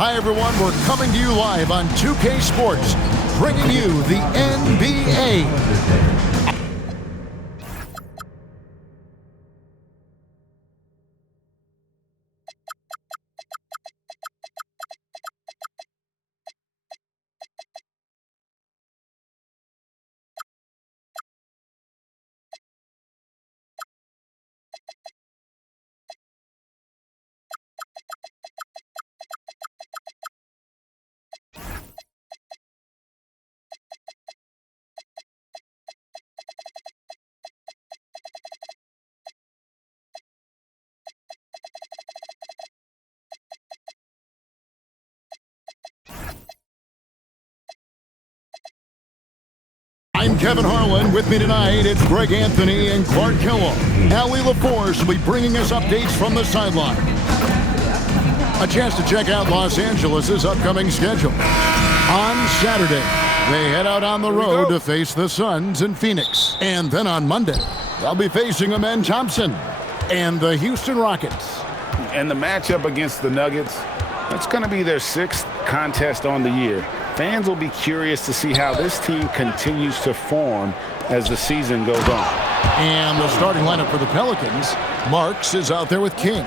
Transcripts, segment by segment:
Hi, everyone. We're coming to you live on 2K Sports, bringing you the NBA. I'm Kevin Harlan. With me tonight, it's Greg Anthony and Clark Kellogg. Allie LaForce will be bringing us updates from the sideline. A chance to check out Los Angeles' upcoming schedule. On Saturday, they head out on the road to face the Suns in Phoenix. And then on Monday, they'll be facing Amen Thompson and the Houston Rockets. And the matchup against the Nuggets, that's going to be their 6th contest on the year. Fans will be curious to see how this team continues to form as the season goes on. And the starting lineup for the Pelicans, Marks is out there with King.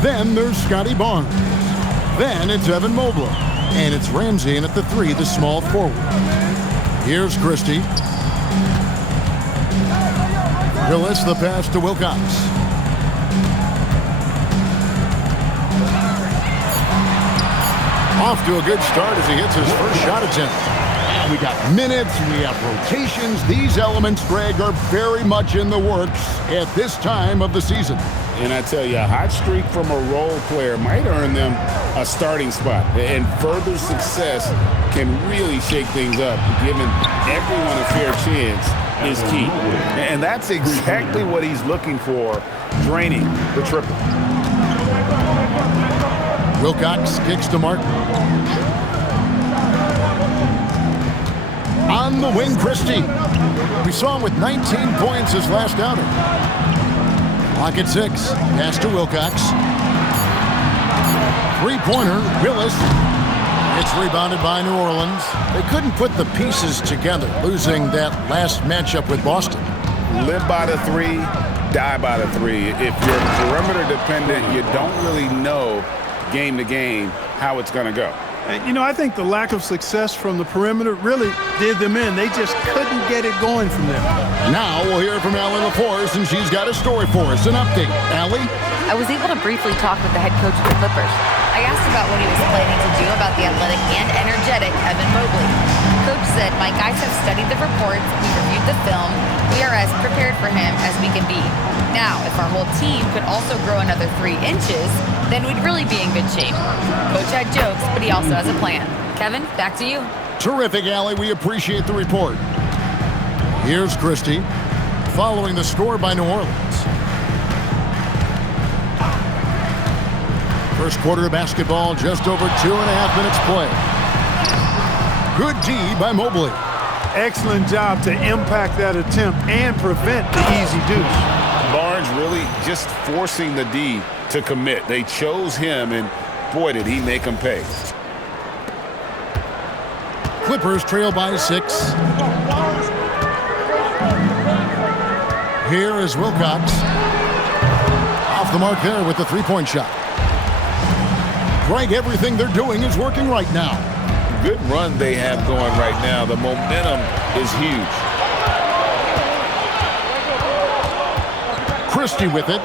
Then there's Scotty Barnes. Then it's Evan Mobley. And it's Ramsey in at the 3, the small forward. Here's Christie. Willis, the pass to Wilcox. Off to a good start as he hits his first shot attempt. And we got minutes, we have rotations. These elements, Greg, are very much in the works at this time of the season. And I tell you, a hot streak from a role player might earn them a starting spot. And further success can really shake things up. Giving everyone a fair chance is key. And that's exactly what he's looking for, draining the triple. Wilcox kicks to Martin. On the wing, Christie. We saw him with 19 points his last outing. Clock at 6. Pass to Wilcox. Three-pointer, Willis. It's rebounded by New Orleans. They couldn't put the pieces together, losing that last matchup with Boston. Live by the 3, die by the 3. If you're perimeter dependent, you don't really know game to game how it's going to go. And, you know, I think the lack of success from the perimeter really did them in. They just couldn't get it going from there. Now we'll hear from Allie LaForce, and she's got a story for us. An update. Allie? I was able to briefly talk with the head coach of the Clippers. I asked about what he was planning to do about the athletic and energetic Evan Mobley. Coach said, "My guys have studied the reports, we reviewed the film, we are as prepared for him as we can be. Now, if our whole team could also grow another 3 inches, then we'd really be in good shape." Coach had jokes, but he also has a plan. Kevin, back to you. Terrific, Allie. We appreciate the report. Here's Christie, following the score by New Orleans. First quarter of basketball, just over 2.5 minutes play. Good D by Mobley. Excellent job to impact that attempt and prevent the easy deuce. Barnes really just forcing the D to commit. They chose him, and boy, did he make them pay. Clippers trail by 6. Here is Wilcox. Off the mark there with the three-point shot. Greg, everything they're doing is working right now. Good run they have going right now. The momentum is huge. Christie with it.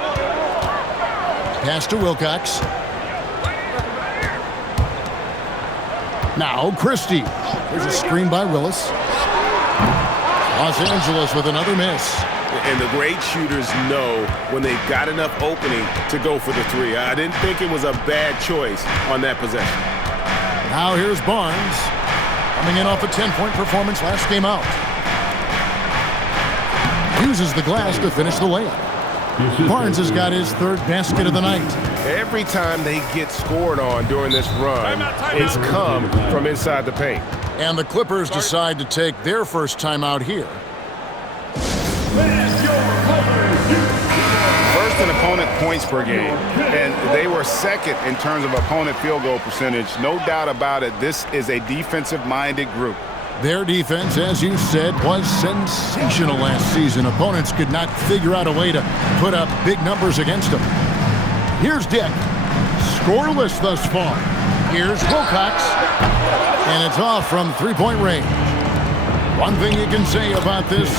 Pass to Wilcox. Now Christie. There's a screen by Willis. Los Angeles with another miss. And the great shooters know when they've got enough opening to go for the 3. I didn't think it was a bad choice on that possession. Now here's Barnes, coming in off a 10-point performance last game out. Uses the glass to finish the layup. Barnes has got his 3rd basket of the night. Every time they get scored on during this run, it's come from inside the paint. And the Clippers decide to take their first timeout here. First an opponent opponent points per game, and they were second in terms of opponent field goal percentage. No doubt about it, this is a defensive-minded group. Their defense, as you said, was sensational last season. Opponents could not figure out a way to put up big numbers against them. Here's Dick. Scoreless thus far. Here's Wilcox. And it's off from three-point range. One thing you can say about this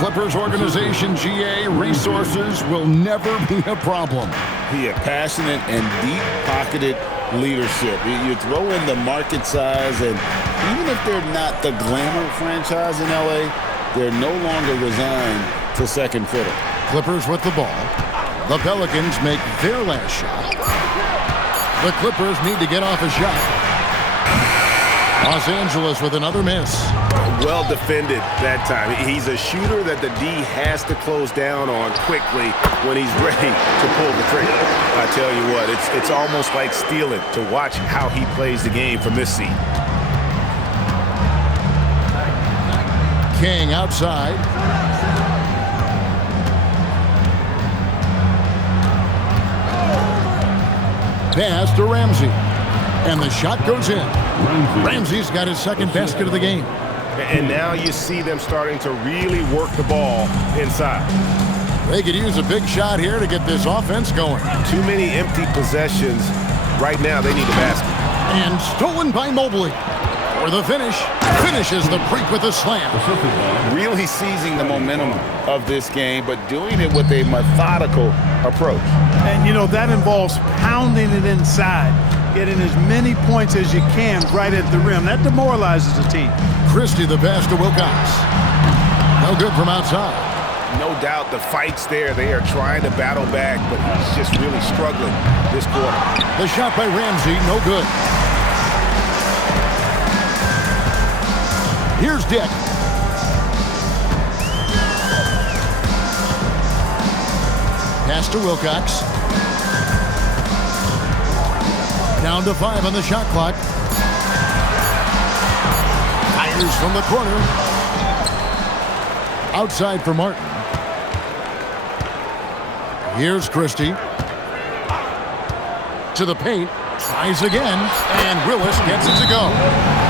Clippers organization, GA, resources will never be a problem. He had passionate and deep-pocketed leadership. You throw in the market size, and even if they're not the glamour franchise in LA, they're no longer resigned to second fiddle. Clippers with the ball. The Pelicans make their last shot. The Clippers need to get off a shot. Los Angeles with another miss. Well defended that time. He's a shooter that the D has to close down on quickly when he's ready to pull the trigger. I tell you what, it's almost like stealing to watch how he plays the game from this seat. King outside. Pass to Ramsey. And the shot goes in. Ramsey's got his second basket of the game. And now you see them starting to really work the ball inside. They could use a big shot here to get this offense going. Too many empty possessions. Right now, they need a basket. And stolen by Mobley. For the finish. Finishes the break with a slam. Really seizing the momentum of this game, but doing it with a methodical approach. And, you know, that involves pounding it inside, getting as many points as you can right at the rim. That demoralizes the team. Christie the pass to Wilcox. No good from outside. No doubt the fight's there. They are trying to battle back, but he's just really struggling this quarter. The shot by Ramsey, no good. Here's Dick. Pass to Wilcox. Down to 5 on the shot clock. Fires from the corner. Outside for Martin. Here's Christie. To the paint. Tries again. And Willis gets it to go.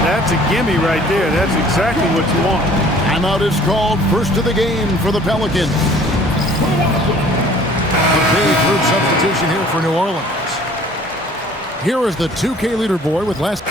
That's a gimme right there. That's exactly what you want. Timeout is called. First of the game for the Pelicans. A big group substitution here for New Orleans. Here is the 2K leaderboard with last...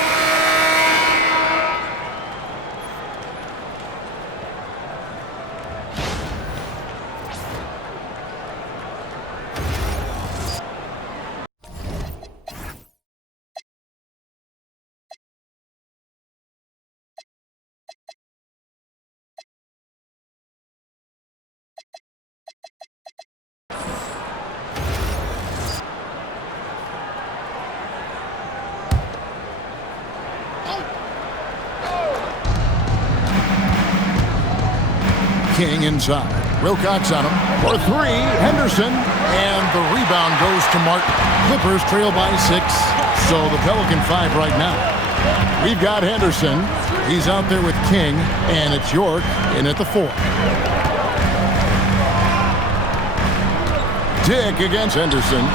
King inside. Wilcox on him. For 3, Henderson. And the rebound goes to Martin. Clippers trail by 6. So the Pelican 5 right now. We've got Henderson. He's out there with King. And it's York in at the 4. Dick against Henderson.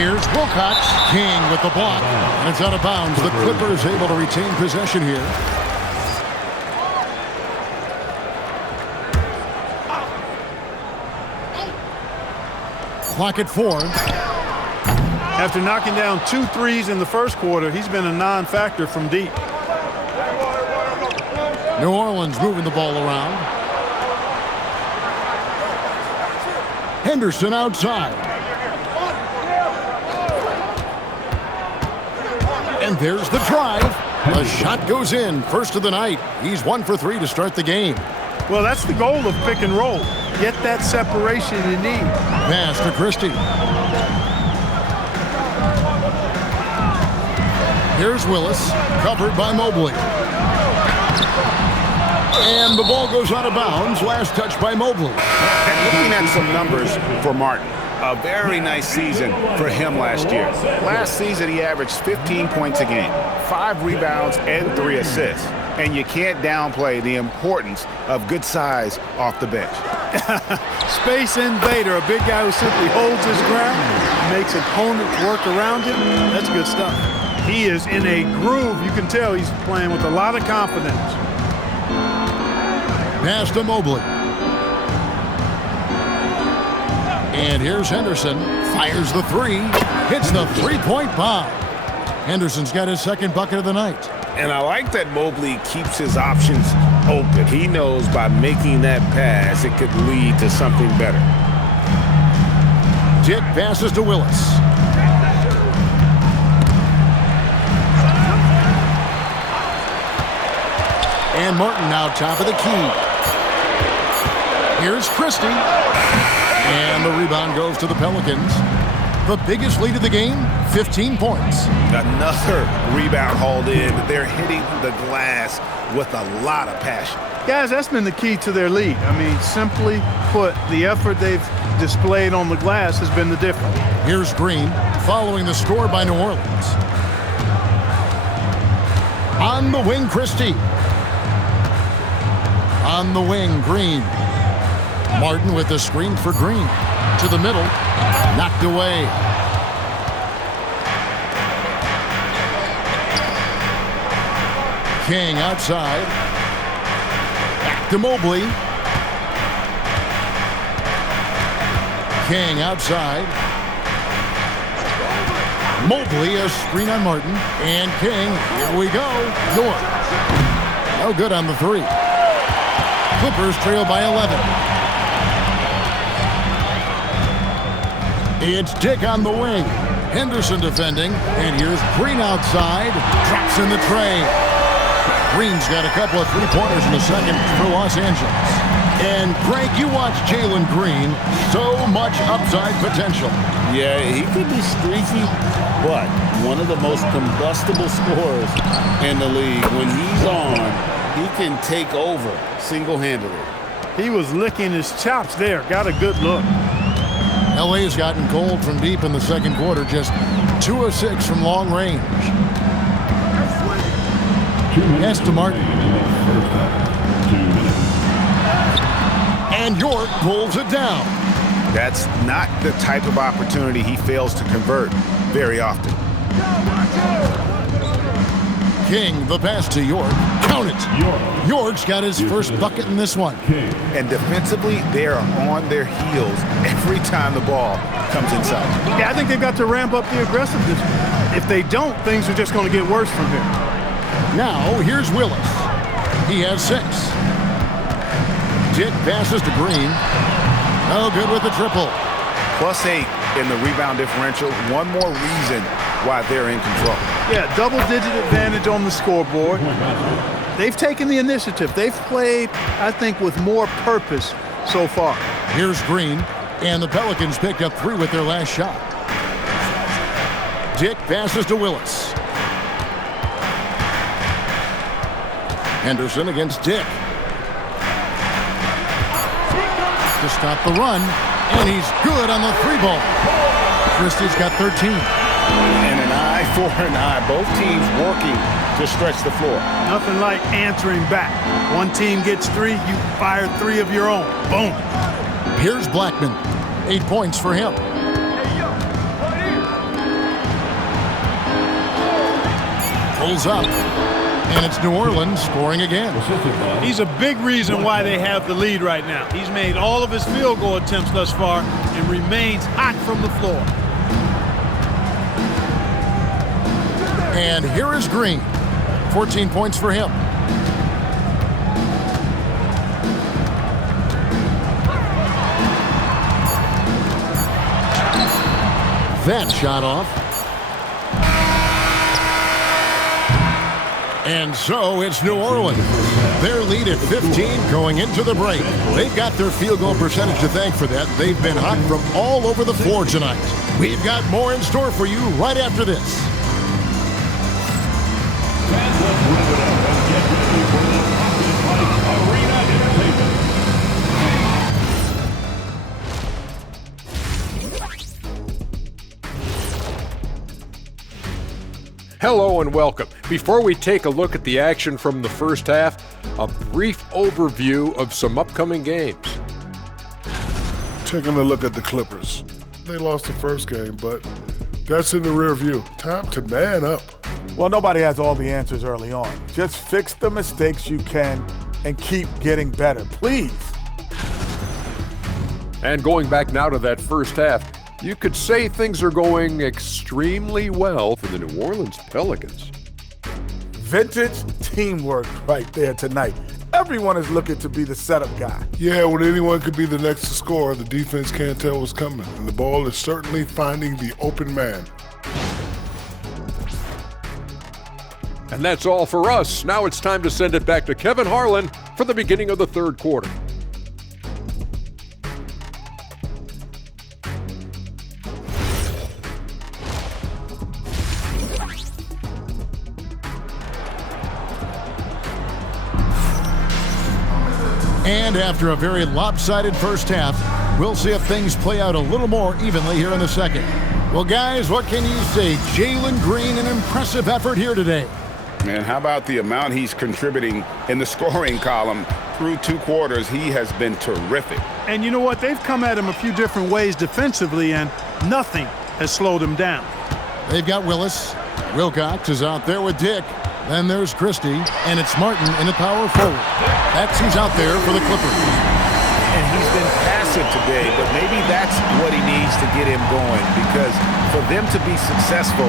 Here's Wilcox. King with the block. And it's out of bounds. The Clippers able to retain possession here. Clock at 4. After knocking down 2 threes in the first quarter, he's been a non-factor from deep. New Orleans moving the ball around. Henderson outside. And there's the drive. The shot goes in. First of the night. He's 1 for 3 to start the game. Well, that's the goal of pick and roll. Get that separation you need. Pass to Christie. Here's Willis, covered by Mobley. And the ball goes out of bounds. Last touch by Mobley. And looking at some numbers for Martin, a very nice season for him last year. Last season, he averaged 15 points a game, 5 rebounds, and 3 assists. and you can't downplay the importance of good size off the bench. Space invader, a big guy who simply holds his ground, makes opponents work around him. That's good stuff. He is in a groove. You can tell he's playing with a lot of confidence. Pass to Mobley. And here's Henderson. Fires the three. Hits the three-point bomb. Henderson's got his second bucket of the night. And I like that Mobley keeps his options open. He knows by making that pass, it could lead to something better. Dick passes to Willis. And Martin now top of the key. Here's Christie. And the rebound goes to the Pelicans. The biggest lead of the game, 15 points. Another rebound hauled in. They're hitting the glass with a lot of passion. Guys, that's been the key to their lead. I mean, simply put, the effort they've displayed on the glass has been the difference. Here's Green, following the score by New Orleans. On the wing, Christie. On the wing, Green. Martin with the screen for Green. To the middle. Knocked away. King outside. Back to Mobley. King outside. Mobley, a screen on Martin. And King, here we go. York. No good on the three. Clippers trail by 11. It's Dick on the wing. Henderson defending. And here's Green outside. Drops in the tray. Green's got a couple of three-pointers in the second for Los Angeles. And, Greg, you watch Jalen Green. So much upside potential. Yeah, he could be streaky, but one of the most combustible scorers in the league. When he's on, he can take over single-handedly. He was licking his chops there. Got a good look. LA's gotten cold from deep in the second quarter, just 2 of 6 from long range. Pass to Martin. And York pulls it down. That's not the type of opportunity he fails to convert very often. King, the pass to York. Count it. York's got his first bucket in this one. And defensively, they are on their heels every time the ball comes inside. Yeah, I think they've got to ramp up the aggressiveness. If they don't, things are just going to get worse from here. Now, here's Willis. He has 6. Dick passes to Green. No good with the triple. +8 in the rebound differential. One more reason why they're in control. Yeah, double-digit advantage on the scoreboard. They've taken the initiative. They've played, I think, with more purpose so far. Here's Green, and the Pelicans picked up 3 with their last shot. Dick passes to Willis. Henderson against Dick. To stop the run, and he's good on the 3-ball. Christie's got 13. And an eye for an eye. Both teams working to stretch the floor. Nothing like answering back. One team gets 3, you fire 3 of your own. Boom. Here's Blackman. 8 points for him. Pulls up. And it's New Orleans scoring again. He's a big reason why they have the lead right now. He's made all of his field goal attempts thus far and remains hot from the floor. And here is Green. 14 points for him. That shot off. And so it's New Orleans. Their lead at 15 going into the break. They've got their field goal percentage to thank for that. They've been hot from all over the floor tonight. We've got more in store for you right after this. Hello and welcome. Before we take a look at the action from the first half, a brief overview of some upcoming games. Taking a look at the Clippers. They lost the first game, but that's in the rear view. Time to man up. Well, nobody has all the answers early on. Just fix the mistakes you can and keep getting better, please. And going back now to that first half, you could say things are going extremely well for the New Orleans Pelicans. Vintage teamwork right there tonight. Everyone is looking to be the setup guy. Yeah, when anyone could be the next to score, the defense can't tell what's coming, and the ball is certainly finding the open man. And that's all for us. Now it's time to send it back to Kevin Harlan for the beginning of the third quarter. And after a very lopsided first half, we'll see if things play out a little more evenly here in the second. Well, guys, what can you say? Jalen Green, an impressive effort here today. Man, how about the amount he's contributing in the scoring column? Through 2 quarters, he has been terrific. And you know what? They've come at him a few different ways defensively, and nothing has slowed him down. They've got Willis. Wilcox is out there with Dick. Then there's Christie, and it's Martin in the power forward. That's who's out there for the Clippers. And he's been passive today, but maybe that's what he needs to get him going, because for them to be successful,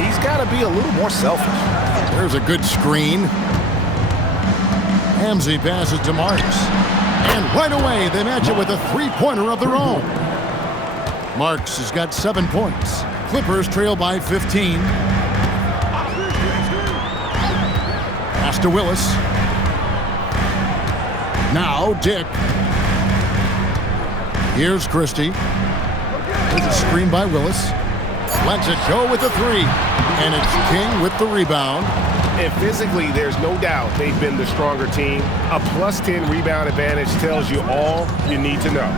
he's got to be a little more selfish. There's a good screen. Ramsey passes to Marks. And right away, they match it with a three-pointer of their own. Marks has got 7 points. Clippers trail by 15. Pass to Willis. Now Dick. Here's Christie. There's a screen by Willis. Lets it go with the 3. And it's King with the rebound. And physically, there's no doubt they've been the stronger team. A +10 rebound advantage tells you all you need to know.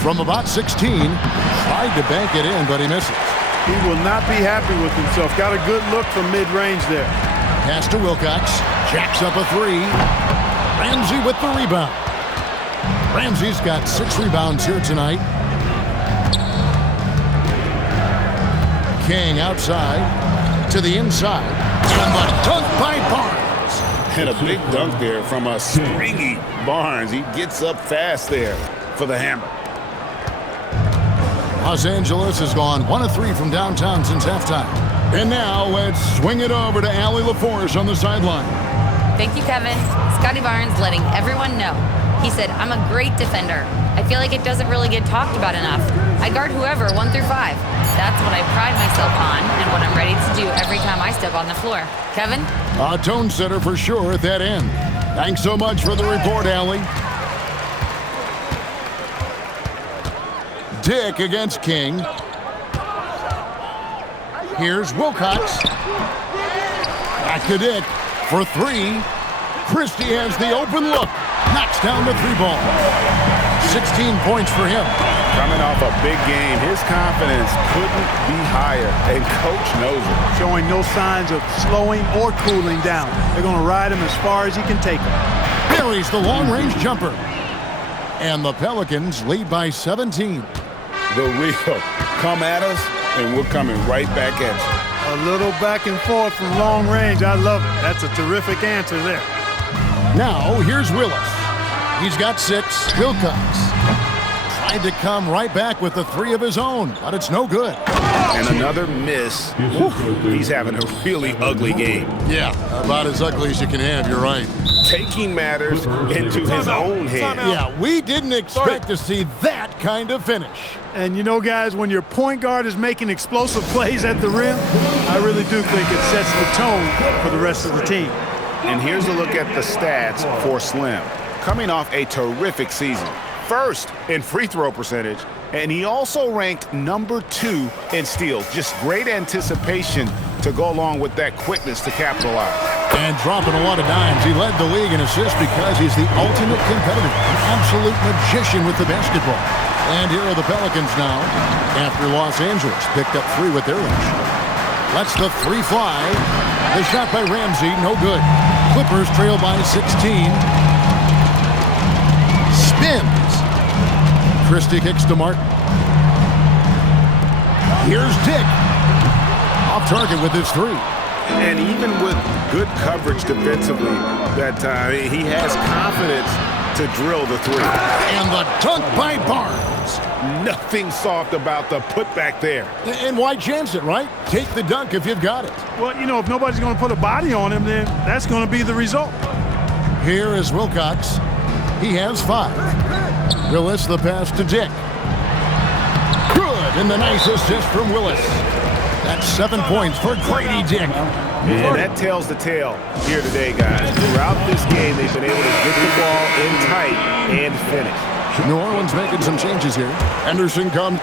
From about 16, tried to bank it in, but he misses. He will not be happy with himself. Got a good look from mid-range there. Pass to Wilcox. Jacks up a 3. Ramsey with the rebound. Ramsey's got 6 rebounds here tonight. King outside to the inside. And the dunk by Barnes. And a big dunk there from a springy Barnes. He gets up fast there for the hammer. Los Angeles has gone 1 of 3 from downtown since halftime. And now let's swing it over to Allie LaForce on the sideline. Thank you, Kevin. Scotty Barnes letting everyone know. He said, I'm a great defender. I feel like it doesn't really get talked about enough. I guard whoever 1 through 5. That's what I pride myself on and what I'm ready to do every time I step on the floor. Kevin? A tone setter for sure at that end. Thanks so much for the report, Allie. Dick against King. Here's Wilcox. Back to Dick for 3. Christie has the open look. Knocks down the 3-ball. 16 points for him. Coming off a big game, his confidence couldn't be higher, and Coach knows it. Showing no signs of slowing or cooling down. They're going to ride him as far as he can take him. Buries the long-range jumper. And the Pelicans lead by 17. The real come at us, and we're coming right back at you. A little back and forth from long range. I love it. That's a terrific answer there. Now, here's Willis. He's got 6. Wilcox tried to come right back with the 3 of his own, but it's no good. And another miss. He's having a really ugly game. Yeah, about as ugly as you can have, you're right. Taking matters into his own hands. Yeah, we didn't expect to see that kind of finish. And you know, guys, when your point guard is making explosive plays at the rim, I really do think it sets the tone for the rest of the team. And here's a look at the stats for Slim. Coming off a terrific season. First in free throw percentage, and he also ranked number 2 in steals. Just great anticipation to go along with that quickness to capitalize. And dropping a lot of dimes. He led the league in assists because he's the ultimate competitor, an absolute magician with the basketball. And here are the Pelicans now after Los Angeles picked up 3 with their rush. Lets the three fly. The shot by Ramsey, no good. Clippers trail by 16. Spins. Christie kicks to Martin. Here's Dick. Off target with his three. And even with good coverage defensively that time, he has confidence to drill the three. And the dunk by Barnes. Nothing soft about the putback there. And why chance it, right? Take the dunk if you've got it. Well, you know, if nobody's going to put a body on him, then that's going to be the result. Here is Wilcox. He has 5. Willis, the pass to Dick. Good, and the nice assist from Willis. That's 7 points for Grady Dick. And that tells the tale here today, guys. Throughout this game, they've been able to get the ball in tight and finish. New Orleans making some changes here. Henderson comes.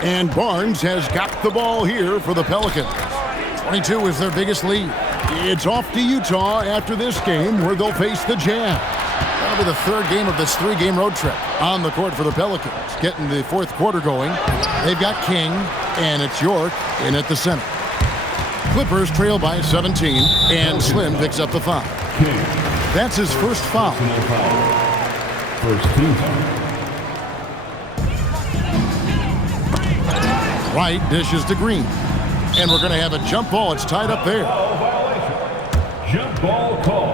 And Barnes has got the ball here for the Pelicans. 22 is their biggest lead. It's off to Utah after this game where they'll face the Jazz. That'll be the third game of this 3-game road trip. On the court for the Pelicans, getting the fourth quarter going. They've got King, and it's York in at the center. Clippers trail by 17, and Slim picks up the foul. That's his first foul. First team foul. White dishes to Green. And we're going to have a jump ball. It's tied up there. Jump ball call.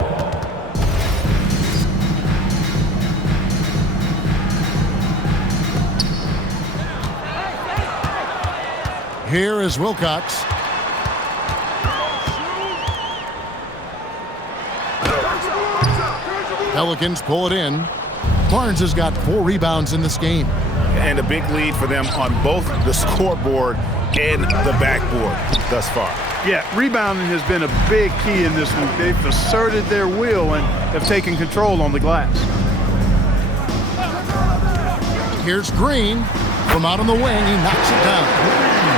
Here is Wilcox. Pelicans pull it in. Barnes has got 4 rebounds in this game. And a big lead for them on both the scoreboard and the backboard thus far. Yeah, rebounding has been a big key in this one. They've asserted their will and have taken control on the glass. Here's Green from out on the wing. He knocks it down.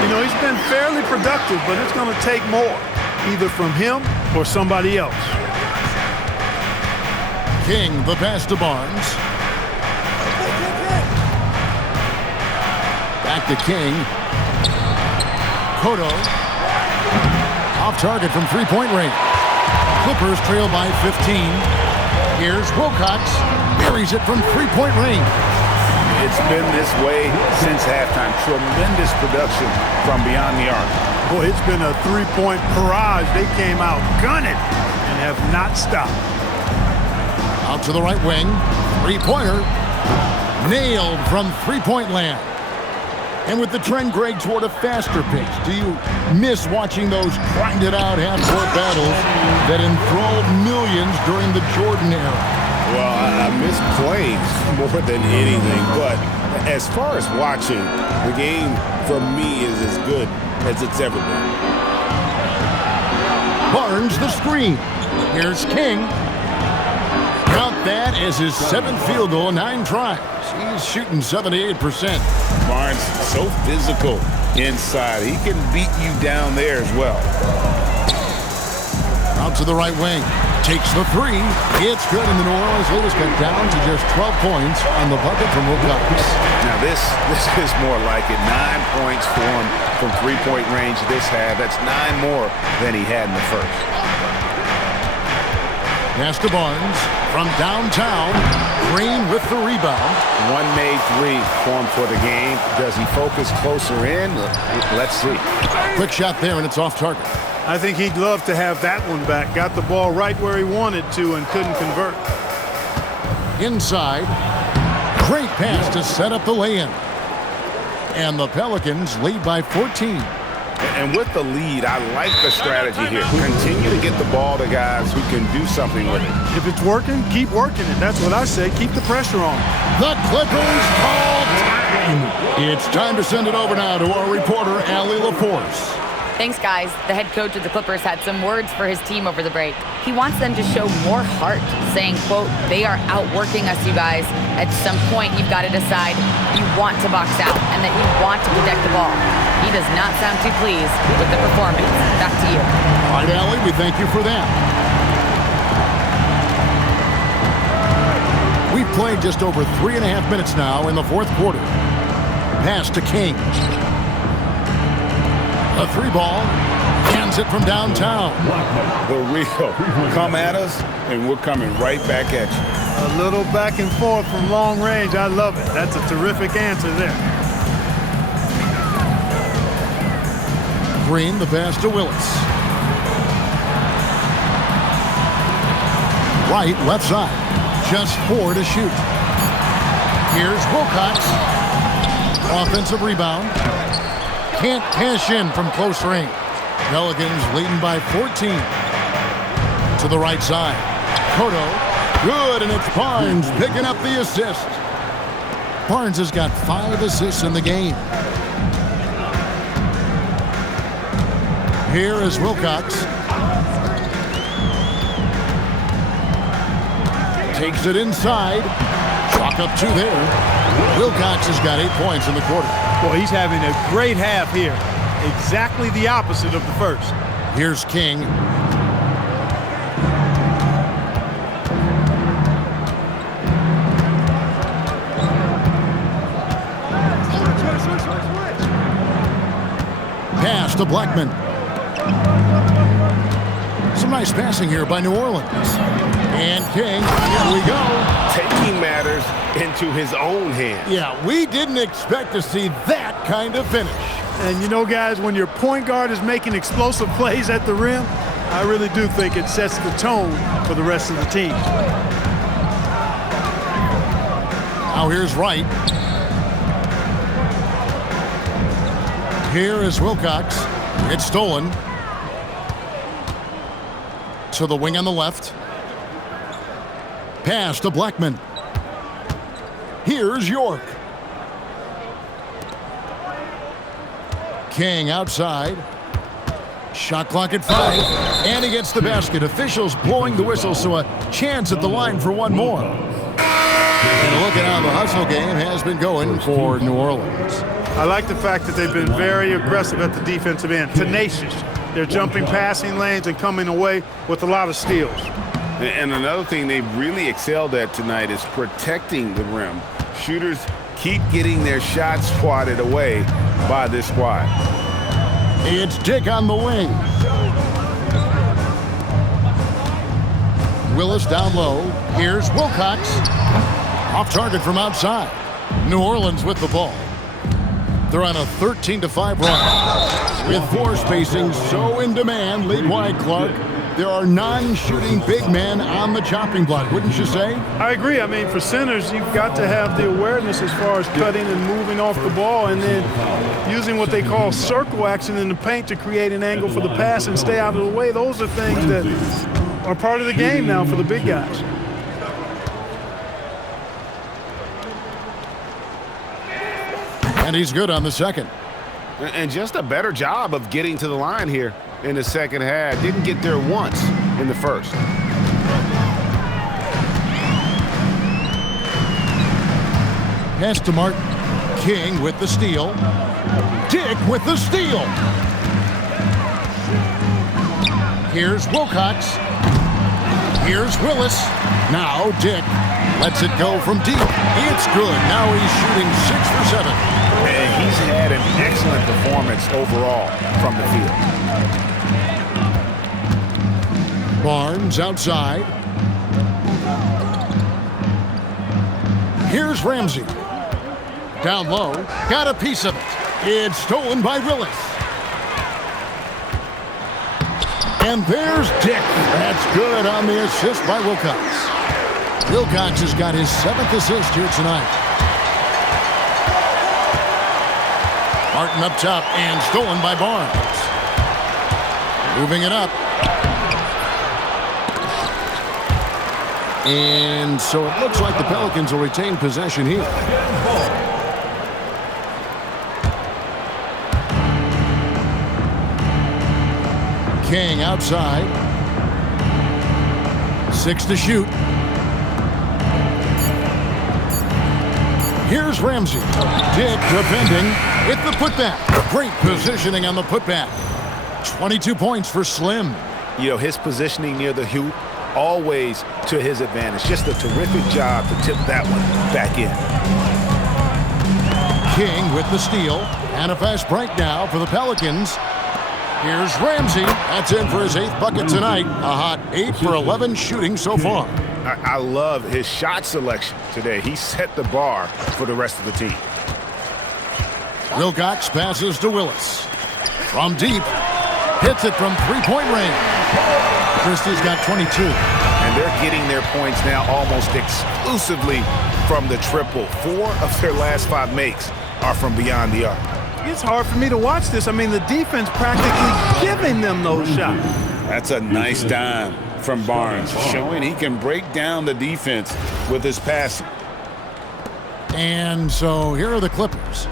You know, he's been fairly productive, but it's going to take more, either from him or somebody else. King, the pass to Barnes. Back to King. Cotto. Off target from three-point range. Clippers trail by 15. Here's Wilcox. Buries it from three-point range. It's been this way since halftime. Tremendous production from beyond the arc. Boy, it's been a three-point barrage. They came out gunning and have not stopped. Out to the right wing. Three-pointer. Nailed from three-point land. And with the trend, Greg, toward a faster pace, do you miss watching those grinded-out half-court battles that enthralled millions during the Jordan era? Well, I miss playing more than anything, but as far as watching, the game for me is as good as it's ever been. Barnes the screen. Here's King. Count that as his 7th field goal in 9 tries. He's shooting 78%. Barnes, so physical inside. He can beat you down there as well. Out to the right wing. Takes the 3. It's good, and the New Orleans lead is cut down to just 12 points on the bucket from Wilcox. Now this is more like it. 9 points for him from three-point range this half. That's 9 more than he had in the first. Pass to Barnes from downtown. Green with the rebound. One made 3 for him for the game. Does he focus closer in? Let's see. Quick shot there, and it's off target. I think he'd love to have that one back. Got the ball right where he wanted to and couldn't convert. Inside. Great pass to set up the lay-in. And the Pelicans lead by 14. And with the lead, I like the strategy here. Continue to get the ball to guys who can do something with it. If it's working, keep working it. That's what I say. Keep the pressure on. The Clippers call time. It's time to send it over now to our reporter, Allie LaForce. Thanks, guys. The head coach of the Clippers had some words for his team over the break. He wants them to show more heart, saying, quote, "They are outworking us, you guys. At some point, you've got to decide you want to box out and that you want to protect the ball." He does not sound too pleased with the performance. Back to you. All right, Allie, we thank you for that. We've played just over 3.5 minutes now in the fourth quarter. Pass to King. A 3-ball. Hands it from downtown. The real. Come at us, and we're coming right back at you. A little back and forth from long range. I love it. That's a terrific answer there. Green, the pass to Willis. Right, left side. Just 4 to shoot. Here's Wilcox. Offensive rebound. Can't cash in from close range. Pelicans leading by 14. To the right side. Cotto. Good, and it's Barnes picking up the assist. Barnes has got 5 assists in the game. Here is Wilcox. Takes it inside. Chalk up 2 there. Wilcox has got 8 points in the quarter. Boy, he's having a great half here. Exactly the opposite of the first. Here's King. Pass to Blackman. Some nice passing here by New Orleans. And King, here we go. Taking matters into his own hands. Yeah, we didn't expect to see that kind of finish. And you know, guys, when your point guard is making explosive plays at the rim, I really do think it sets the tone for the rest of the team. Now here's Wright. Here is Wilcox. It's stolen. To the wing on the left. Pass to Blackman. Here's York. King outside. Shot clock at 5. And he gets the basket. Officials blowing the whistle, so a chance at the line for one more. And a look at how the hustle game has been going for New Orleans. I like the fact that they've been very aggressive at the defensive end. Tenacious. They're jumping passing lanes and coming away with a lot of steals. And another thing they've really excelled at tonight is protecting the rim. Shooters keep getting their shots swatted away by this squad. It's Dick on the wing. Willis down low. Here's Wilcox. Off target from outside. New Orleans with the ball. They're on a 13-5 run. With floor spacing so in demand, lead wide, Clark. There are non-shooting big men on the chopping block, wouldn't you say? I agree. I mean, for centers, you've got to have the awareness as far as cutting and moving off the ball and then using what they call circle action in the paint to create an angle for the pass and stay out of the way. Those are things that are part of the game now for the big guys. And he's good on the second. And just a better job of getting to the line here in the second half. Didn't get there once in the first. Pass to Martin. King with the steal. Dick with the steal. Here's Wilcox. Here's Willis. Now Dick lets it go from deep. It's good. Now he's shooting 6 for 7. And he's had an excellent performance overall from the field. Barnes outside. Here's Ramsey. Down low. Got a piece of it. It's stolen by Willis. And there's Dick. That's good on the assist by Wilcox. Wilcox has got his 7th assist here tonight. Martin up top and stolen by Barnes. Moving it up. And so it looks like the Pelicans will retain possession here. King outside. 6 to shoot. Here's Ramsey. Dick defending with the putback. Great positioning on the putback. 22 points for Slim. You know, his positioning near the hoop, always to his advantage. Just a terrific job to tip that one back in. King with the steal. And a fast break now for the Pelicans. Here's Ramsey. That's in for his 8th bucket tonight. A hot 8 for 11 shooting so far. I love his shot selection today. He set the bar for the rest of the team. Wilcox passes to Willis. From deep. Hits it from three-point range. Christie's got 22. And they're getting their points now almost exclusively from the triple. 4 of their last 5 makes are from beyond the arc. It's hard for me to watch this. I mean, the defense practically giving them those shots. That's a nice dime from Barnes, showing he can break down the defense with his passing. And so here are the Clippers.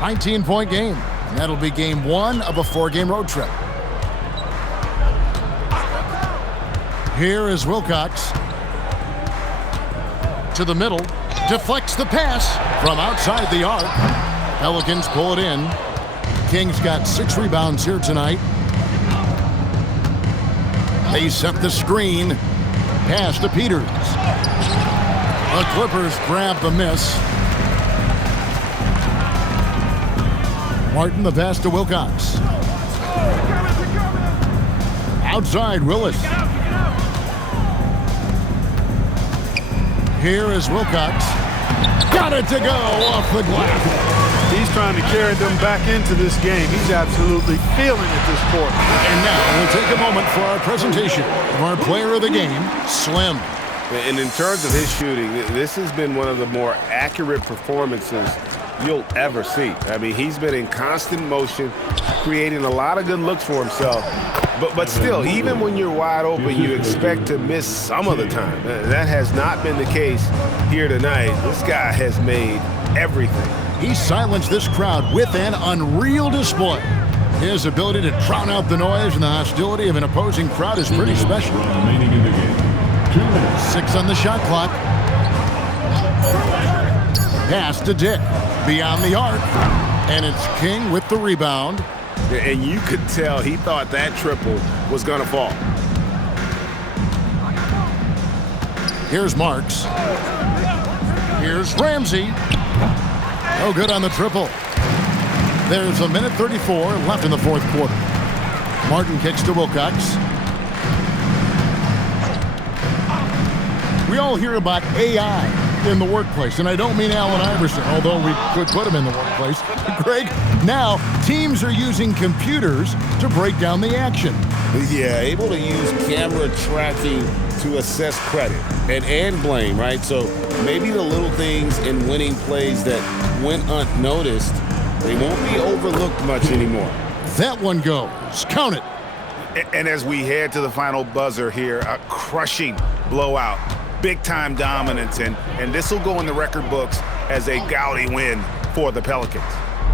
19-point game. And that'll be game 1 of a 4-game road trip. Here is Wilcox. To the middle. Deflects the pass from outside the arc. Pelicans pull it in. Kings got 6 rebounds here tonight. They set the screen. Pass to Peters. The Clippers grab the miss. Martin the pass to Wilcox. Outside Willis. Here is Wilcox. Got it to go off the glass. He's trying to carry them back into this game. He's absolutely feeling it this quarter. And now we'll take a moment for our presentation of our player of the game, Slim. And in terms of his shooting, this has been one of the more accurate performances you'll ever see. I mean, he's been in constant motion, creating a lot of good looks for himself. But still, even when you're wide open, you expect to miss some of the time. That has not been the case here tonight. This guy has made everything. He silenced this crowd with an unreal display. His ability to drown out the noise and the hostility of an opposing crowd is pretty special. 6 on the shot clock. Pass to Dick. Beyond the arc. And it's King with the rebound. And you could tell he thought that triple was going to fall. Here's Marks. Here's Ramsey. No good on the triple. There's a minute 34 left in the 4th quarter. Martin kicks to Wilcox. We all hear about AI in the workplace, and I don't mean Allen Iverson, although we could put him in the workplace. Greg, now teams are using computers to break down the action. Yeah, able to use camera tracking to assess credit and blame, right? So maybe the little things in winning plays that went unnoticed, they won't be overlooked much anymore. That one goes. Count it. And as we head to the final buzzer here, a crushing blowout. Big-time dominance, and this will go in the record books as a gaudy win for the Pelicans.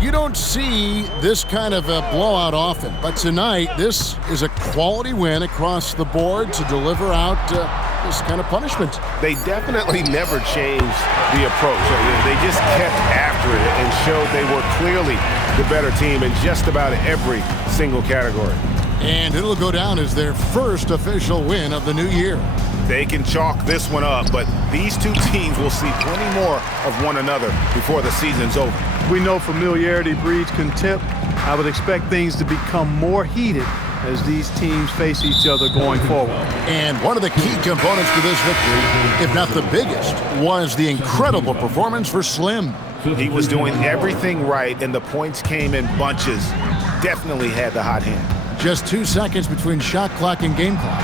You don't see this kind of a blowout often, but tonight this is a quality win across the board to deliver out this kind of punishment. They definitely never changed the approach. They just kept after it and showed they were clearly the better team in just about every single category. And it'll go down as their first official win of the new year. They can chalk this one up, but these two teams will see plenty more of one another before the season's over. We know familiarity breeds contempt. I would expect things to become more heated as these teams face each other going forward. And one of the key components to this victory, if not the biggest, was the incredible performance for Slim. He was doing everything right, and the points came in bunches. Definitely had the hot hand. Just 2 seconds between shot clock and game clock.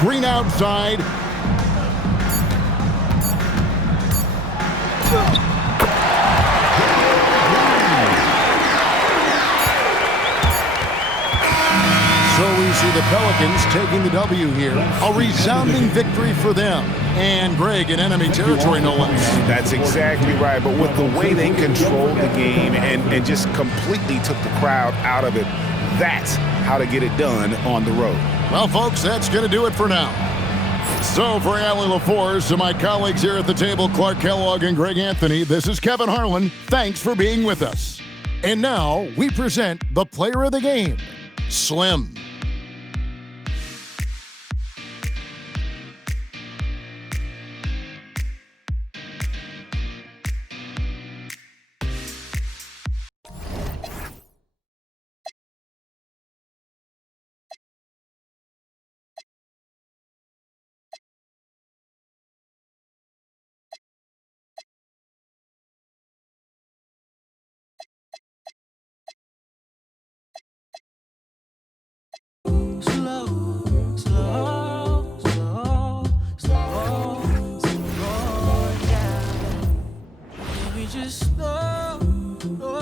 Green outside. So we see the Pelicans taking the W here. A resounding victory for them. And Greg in enemy territory, no less. That's exactly right. But with the way they controlled the game and just completely took the crowd out of it, That's how to get it done on the road. Well, folks, that's going to do it for now. So for Allie LaForce, to my colleagues here at the table, Clark Kellogg and Greg Anthony, this is Kevin Harlan. Thanks for being with us. And now we present the player of the game, Slim. Just slow.